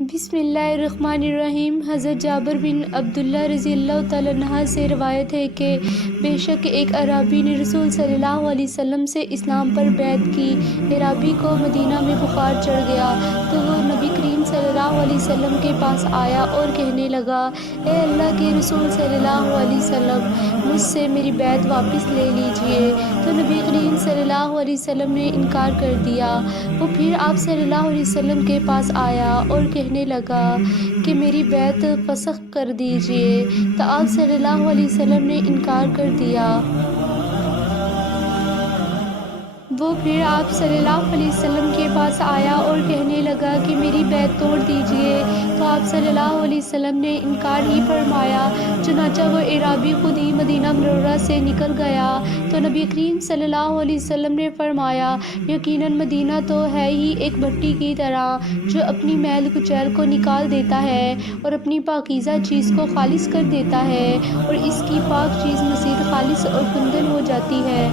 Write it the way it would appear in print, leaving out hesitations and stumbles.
بسم اللہ الرحمن الرحیم۔ حضرت جابر بن عبداللہ رضی اللہ تعالیٰ عنہ سے روایت ہے کہ بے شک ایک اعرابی نے رسول صلی اللہ علیہ وسلم سے اسلام پر بیعت کی۔ اعرابی کو مدینہ میں بخار چڑھ گیا تو وہ نبی کریم صلی اللہ علیہ وسلم کے پاس آیا اور کہنے لگا، اے اللہ کے رسول صلی اللہ علیہ وسلم، مجھ سے میری بیعت واپس لے لیجئے۔ تو نبی کریم صلی اللہ علیہ وسلم نے انکار کر دیا۔ وہ پھر آپ صلی اللہ علیہ وسلم کے پاس آیا اور کہنے لگا کہ میری بیعت فسخ کر دیجئے۔ تو آپ صلی اللہ علیہ وسلم نے انکار کر دیا۔ وہ پھر آپ صلی اللہ علیہ وسلم کے پاس آیا اور کہنے لگا کہ میری بیعت توڑ دیجئے۔ تو آپ صلی اللہ علیہ وسلم نے انکار ہی فرمایا۔ چنانچہ وہ اعرابی خود ہی مدینہ منورہ سے نکل گیا۔ تو نبی کریم صلی اللہ علیہ وسلم نے فرمایا، یقیناً مدینہ تو ہے ہی ایک بھٹی کی طرح جو اپنی میل کچیل کو نکال دیتا ہے اور اپنی پاکیزہ چیز کو خالص کر دیتا ہے، اور اس کی پاک چیز مزید خالص اور کندن ہو جاتی ہے۔